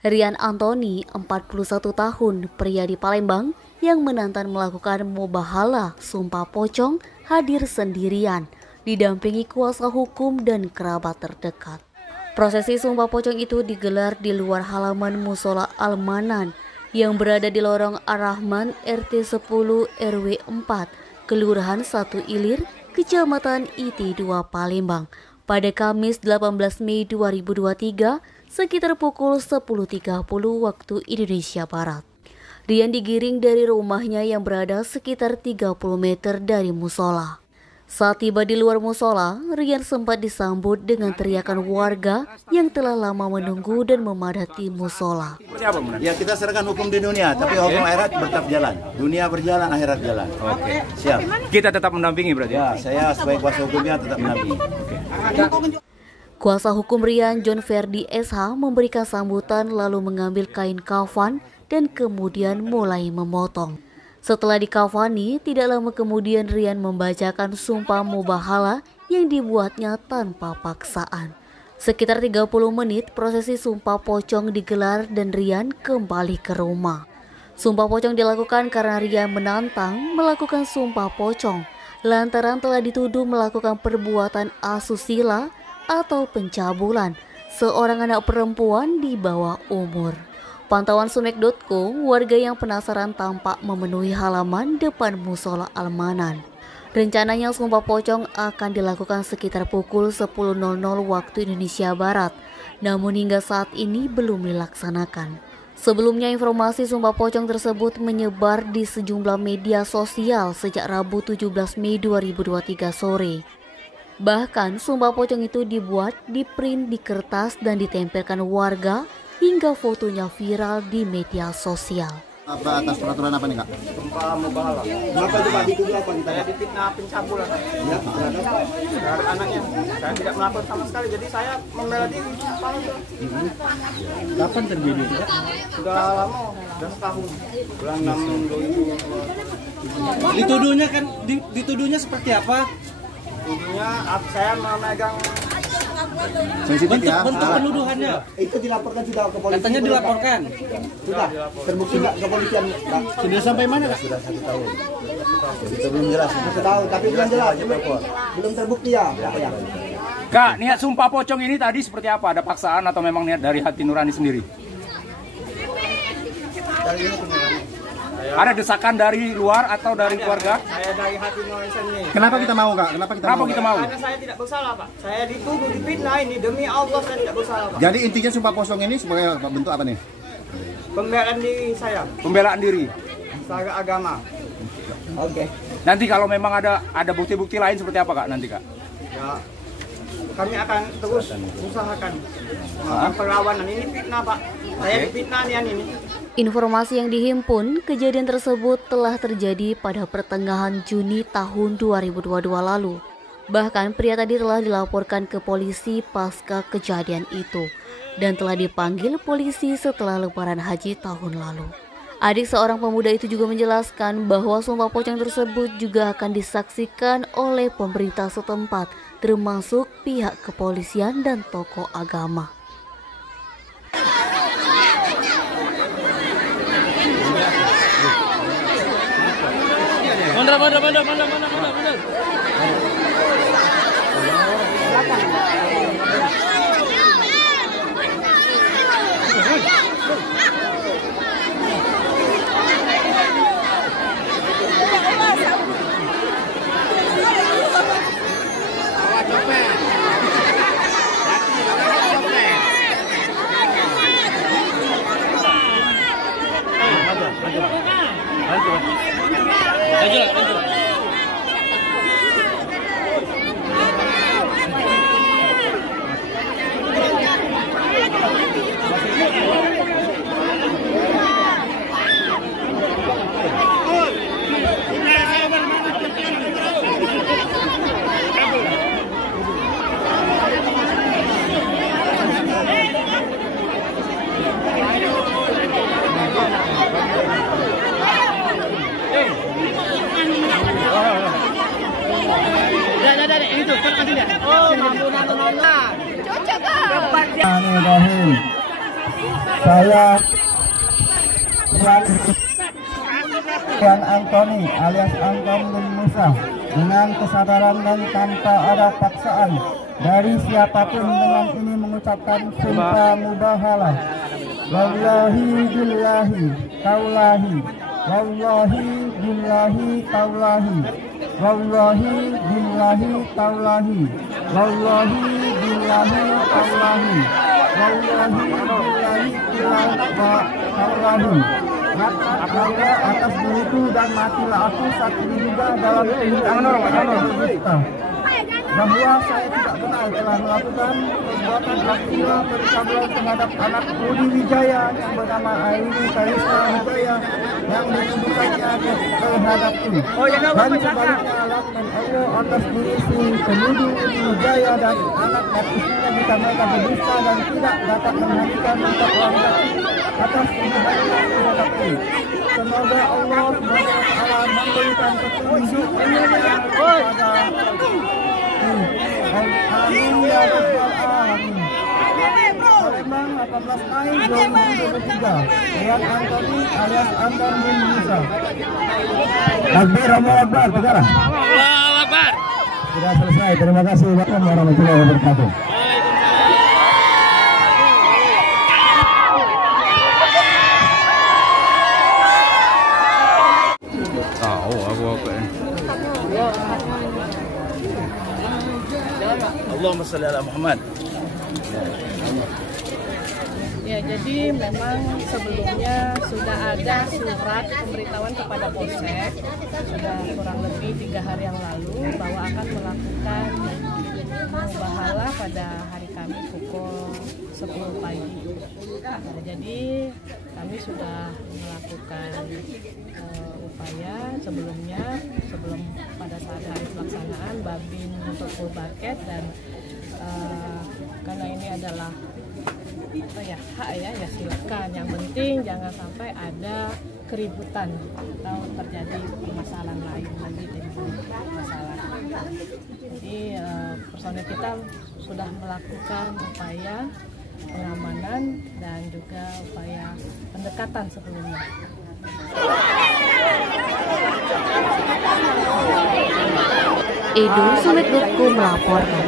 Rian Antoni, 41 tahun, pria di Palembang yang menantang melakukan mubahalah sumpah pocong hadir sendirian, didampingi kuasa hukum dan kerabat terdekat. Prosesi sumpah pocong itu digelar di luar halaman Musola Al-Manan yang berada di lorong Ar-Rahman RT 10 RW 4, Kelurahan 1 Ilir, Kecamatan IT 2 Palembang, pada Kamis 18 Mei 2023 sekitar pukul 10.30 waktu Indonesia Barat. Rian digiring dari rumahnya yang berada sekitar 30 meter dari musola. Saat tiba di luar musola, Rian sempat disambut dengan teriakan warga yang telah lama menunggu dan memadati musola. Ya, kita serahkan hukum di dunia, tapi hukum akhirat tetap jalan. Dunia berjalan, akhirat jalan. Oke. Siap. Kita tetap mendampingi berarti? Ya, saya sebagai kuasa hukumnya tetap mendampingi. Kuasa hukum Rian, John Ferdi SH, memberikan sambutan lalu mengambil kain kafan dan kemudian mulai memotong. Setelah dikafani, tidak lama kemudian Rian membacakan sumpah mubahalah yang dibuatnya tanpa paksaan. Sekitar 30 menit prosesi sumpah pocong digelar dan Rian kembali ke rumah. Sumpah pocong dilakukan karena Rian menantang melakukan sumpah pocong lantaran telah dituduh melakukan perbuatan asusila atau pencabulan seorang anak perempuan di bawah umur. Pantauan Sumek.co, warga yang penasaran tampak memenuhi halaman depan Musola Al-Manan. Rencananya sumpah pocong akan dilakukan sekitar pukul 10.00 waktu Indonesia Barat, namun hingga saat ini belum dilaksanakan. Sebelumnya informasi sumpah pocong tersebut menyebar di sejumlah media sosial sejak Rabu 17 Mei 2023 sore. Bahkan sumpah pocong itu dibuat, diprint di kertas dan ditempelkan warga hingga fotonya viral di media sosial. Apa atas peraturan apa nih, Kak? Sumpah mubahalah. Kenapa itu, Pak? Dituduh apa nih? Saya difitnah pencabulan. Ya, terhadap anaknya. Saya tidak melakukan sama sekali, jadi saya membela diri. Kapan terjadi itu, Kak? Sudah lama, sudah setahun. Bulan 6 2000. Dituduhnya seperti apa? Tuduhnya saya memegang Sensitif ya. Bentuk penuduhannya. Itu dilaporkan sudah ke polisi. Katanya dilaporkan. Sudah. Terbukti nggak ke polisian? Sudah sampai mana, Kak? Sudah 1 tahun. Itu belum jelas. 1 tahun, tapi belum jelas. Belum terbukti ya. Kak, niat sumpah pocong ini tadi seperti apa? Ada paksaan atau memang niat dari hati nurani sendiri? Ada desakan dari luar atau dari keluarga? saya dari hati nurani sendiri. Kenapa kita mau, Kak? Kenapa kita mau? Karena saya tidak bersalah, Pak. Saya dituduh, difitnah ini, demi Allah saya tidak bersalah, Pak. Jadi intinya sumpah pocong ini sebagai bentuk apa nih? Pembelaan diri saya, Pembelaan diri. secara agama. Oke. Nanti kalau memang ada bukti-bukti lain seperti apa, Kak? Nanti, Kak? Ya, kami akan terus usahakan melakukan perlawanan. Ini fitnah, Pak. Saya difitnah nih ini. Informasi yang dihimpun, kejadian tersebut telah terjadi pada pertengahan Juni tahun 2022 lalu. Bahkan pria tadi telah dilaporkan ke polisi pasca kejadian itu dan telah dipanggil polisi setelah Lebaran Haji tahun lalu. Adik seorang pemuda itu juga menjelaskan bahwa sumpah pocong tersebut juga akan disaksikan oleh pemerintah setempat, termasuk pihak kepolisian dan tokoh agama. Mandar. Lanjut. Itu kan kasih dia. Oh, mampu. Cocok. Saya Tuan Antoni alias Anton bin Musa dengan kesadaran dan tanpa ada paksaan dari siapapun dengan ini mengucapkan sumpah mubahalah. Wallahi billahi taulahi, wallahi billahi taulahi, wallahi billahi taulahi, wallahi billahi taulahi, wallahi billahi taulahi. Atas diriku dan matilah aku saat ini juga dalam kehidupan bahwa saya tidak benar telah melakukan perbuatan akhira percabulan terhadap anak Budi Wijaya yang bernama Aini Karisma Wijaya yang dituduhkannya terhadapku. Dan sebaliknya laknat Allah atas diri si penuduh Wijaya dan anak dan istrinya jika mereka berdusta dan tidak dapat menghentikan untuk wanita atas tuduhannya terhadapku. Semoga Allah SWT memberikan petunjuk kepada Amin ya Rabbal Alamin. Palembang 18 Mei 2023. Tuan Antoni alias Anton bin Musa. Takbir Allahu Akbar, sekarang. Allahu Akbar. Sudah selesai. Terima kasih warahmatullahi wabarakatuh. Tahu aku apa ini. Allahumma shalli ala Muhammad. Ya, jadi memang sebelumnya sudah ada surat pemberitahuan kepada Polsek sudah kurang lebih 3 hari yang lalu bahwa akan melakukan mubahalah pada hari Kamis pukul 10 pagi. Nah, jadi kami sudah melakukan upaya sebelum pada saat hari pelaksanaan Babin untuk full bucket dan karena ini adalah hak ya silakan, yang penting jangan sampai ada keributan atau terjadi permasalahan lain lagi masalah. Jadi personel kita sudah melakukan upaya pengamanan dan juga upaya pendekatan sebelumnya. Edo Sulit.com melaporkan.